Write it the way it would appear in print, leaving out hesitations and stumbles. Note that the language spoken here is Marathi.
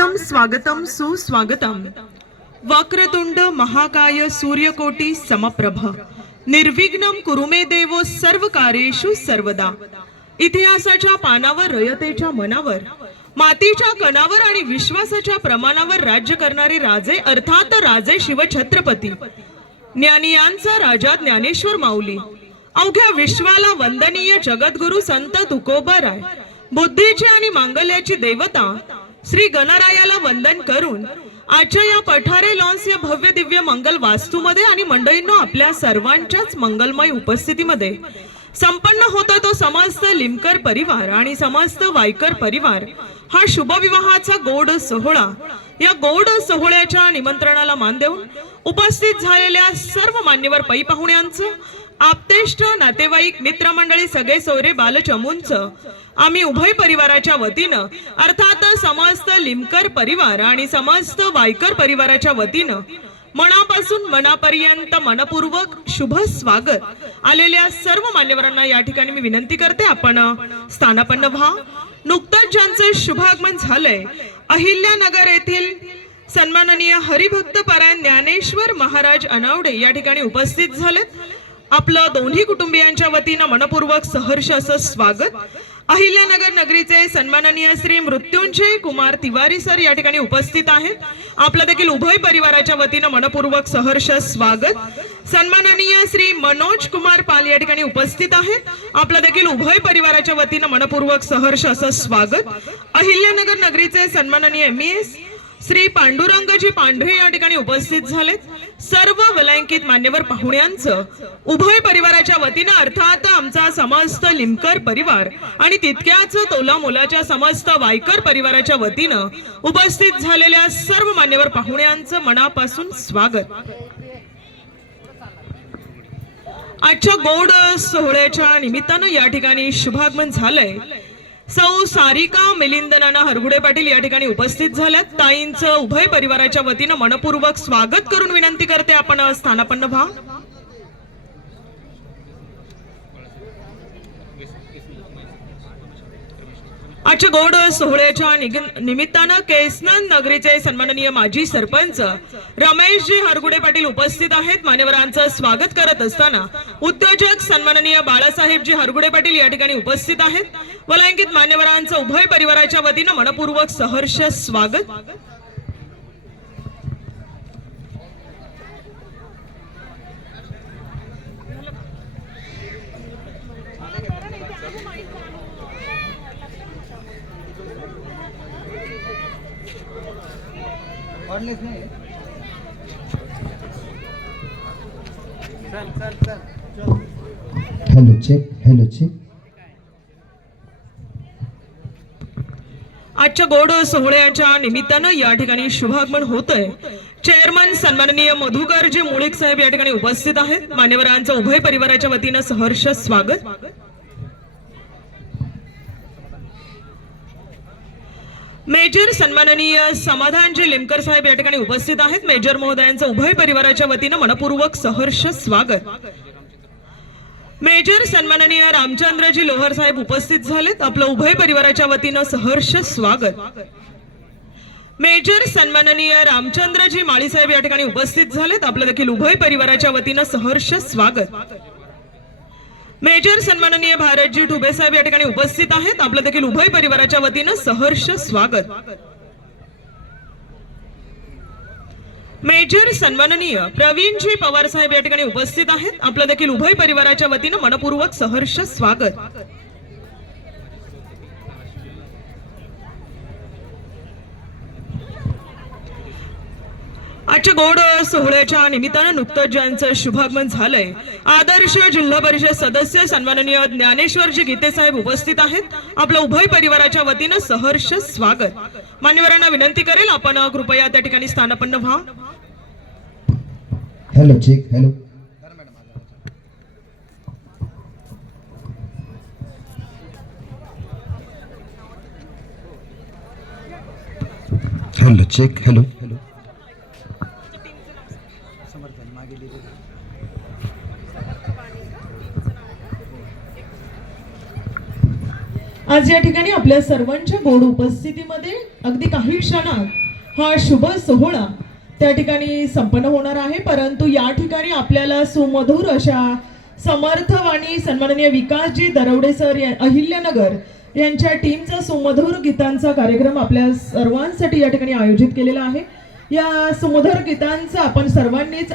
स्वागतम स्वागतम सुस्वागतम। वक्रतुंड महाकाय सूर्यकोटी समप्रभ निर्विघ्नं कुरु मे देवो सर्व कार्येषु सर्वदा। इतिहासाच्या पानावर रयतेच्या मनावर मातीच्या कणावर आणि विश्वासाच्या प्रमाणावर राज्य करणारे राजे अर्थात राजे शिवछत्रपती ज्ञानियांचा राजा ज्ञानेश्वर माऊली, अवघ्या विश्वाला वंदनीय जगद्गुरु संत तुकोबाराय, बुद्धीची आणि मांगल्याची देवता श्री गणरायाला वंदन करून आजच्या या पठारे लॉन्स या भव्य दिव्य मंगल वास्तूमध्ये आणि मंडळींनो आपल्या सर्वांच्याच मंगलमय उपस्थितीमध्ये संपन्न होता तो समस्त लिमकर परिवार आणि समस्त वायकर परिवार हा शुभविवाहाचा गोड सोहळा। या गोड सोहळ्याच्या निमंत्रणाला मान देऊन उपस्थित झालेल्या सर्व मान्यवर पै पाहुण्यांचं, आप्तेष्ट नातेवाईक मित्रमंडळी सगळे सोयरे बालचमूंचं आम्ही उभय परिवाराच्या वतीनं अर्थात समस्त लिमकर परिवार आणि समस्त वायकर परिवाराच्या वतीनं मनापासून मनापर्यंत मनपूर्वक शुभ स्वागत। आलेल्या सर्व मान्यवरांना या ठिकाणी मी विनंती करते आपण स्थानापन्न व्हा। नुकतंच ज्यांचे शुभागमन झालंय अहिल्यानगर येथील सन्माननीय हरिभक्त परायण ज्ञानेश्वर महाराज अनावडे या ठिकाणी उपस्थित झालेत। आपलं दोन्ही कुटुंबियांच्या वतीनं मनपूर्वक सहर्ष असं स्वागत। अहिल्यानगर नगरीचे सन्माननीय श्री मृत्युंजय कुमार तिवारी सर या ठिकाणी उपस्थित आहेत। आपलं देखील उभय परिवाराच्या वतीनं मनपूर्वक सहर्ष स्वागत। सन्माननीय श्री मनोज कुमार पाल या ठिकाणी उपस्थित आहेत। आपलं देखील उभय परिवाराच्या वतीनं मनपूर्वक सहर्ष असं स्वागत। अहिल्यानगर नगरीचे सन्माननीय एमएस श्री पांडुरंगजी पांढरे या ठिकाणी उपस्थित झालेत। सर्व वलयांकित मान्यवर पाहुण्यांचं उभय परिवाराच्या वतीनं अर्थात आमचा समस्त लिमकर परिवार आणि तितक्याच तोला मोलाच्या समस्त वायकर परिवाराच्या वतीनं उपस्थित झालेल्या सर्व मान्यवर पाहुण्यांचं मनापासून स्वागत। आजच्या गोड सोहळ्याच्या निमित्तानं या ठिकाणी शुभागमन झालंय। सौ सारिका मिलिंद नाना हरगुडे पाटील या ठिकाणी उपस्थित झाल्यात। ताईंचं उभय परिवाराच्या वतीनं मनपूर्वक स्वागत करून विनंती करते आपण स्थानापन्न व्हा। आजच्या गोड सोहळ्याच्या निमित्तानं केसनन नगरीचे सन्माननीय माजी सरपंच रमेशजी हरगुडे पाटील उपस्थित आहेत। मान्यवरांचं स्वागत करत असताना उद्योजक सन्माननीय बाळासाहेबजी हरगुडे पाटील या ठिकाणी उपस्थित आहेत। वलयांकित मान्यवरांचं उभय परिवाराच्या वतीनं मनपूर्वक सहर्ष स्वागत। Hello check hello check. आजच्या गोड सोहळ्याच्या निमित्तानं या ठिकाणी शुभागमन होतंय। चेअरमन सन्माननीय मधुकरजी मुळीक साहेब या ठिकाणी उपस्थित आहेत। मान्यवरांचं उभय परिवाराच्या वतीनं सहर्ष स्वागत। मेजर सन्माननीय समाधानजी लिमकर साहेब या ठिकाणी उपस्थित आहेत। मेजर महोदयांचं उभय परिवाराच्या वतीनं मनपूर्वक सहर्ष स्वागत। मेजर सन्माननीय रामचंद्रजी लोहर साहेब उपस्थित झालेत। आपलं उभय परिवाराच्या वतीनं सहर्ष स्वागत। मेजर सन्माननीय रामचंद्रजी माळी साहेब या ठिकाणी उपस्थित झालेत। आपलं देखील उभय परिवाराच्या वतीनं सहर्ष स्वागत। मेजर सन्माननीय भारतजी ठुबे साहेब या ठिकाणी उपस्थित आहेत। आपलं देखील उभय परिवाराच्या वतीनं सहर्ष स्वागत। मेजर सन्माननीय प्रवीणजी पवार साहेब या ठिकाणी उपस्थित आहेत। आपलं देखील उभय परिवाराच्या वतीनं मनपूर्वक सहर्ष स्वागत। आजच्या गोड सोहळ्याच्या निमित्तानं नुकतंच ज्यांचं शुभागमन झालंय आदर्श जिल्हा परिषद सदस्य सन्माननीय ज्ञानेश्वरजी गीते साहेब उपस्थित आहेत। आपलं उभय परिवाराच्या वतीनं सहर्ष स्वागत। मान्यवरांना विनंती करेल आपण कृपया त्या ठिकाणी स्थानापन्न व्हा। Hello check hello. Hello check hello. आज या ठिकाणी आपल्या सर्वांच्या गोड उपस्थितीमध्ये अगदी काही क्षणात हा शुभ सोहळा त्या ठिकाणी संपन्न होणार आहे, परंतु या ठिकाणी आपल्याला सुमधुर अशा समर्थवाणी सन्माननीय विकासजी दरवडे सर अहिल्यानगर यांच्या टीमचा सुमधुर गीतांचा कार्यक्रम आपल्या सर्वांसाठी या ठिकाणी आयोजित केलेला आहे. या सुमधुर गीतांचा आपण सर्वांनीच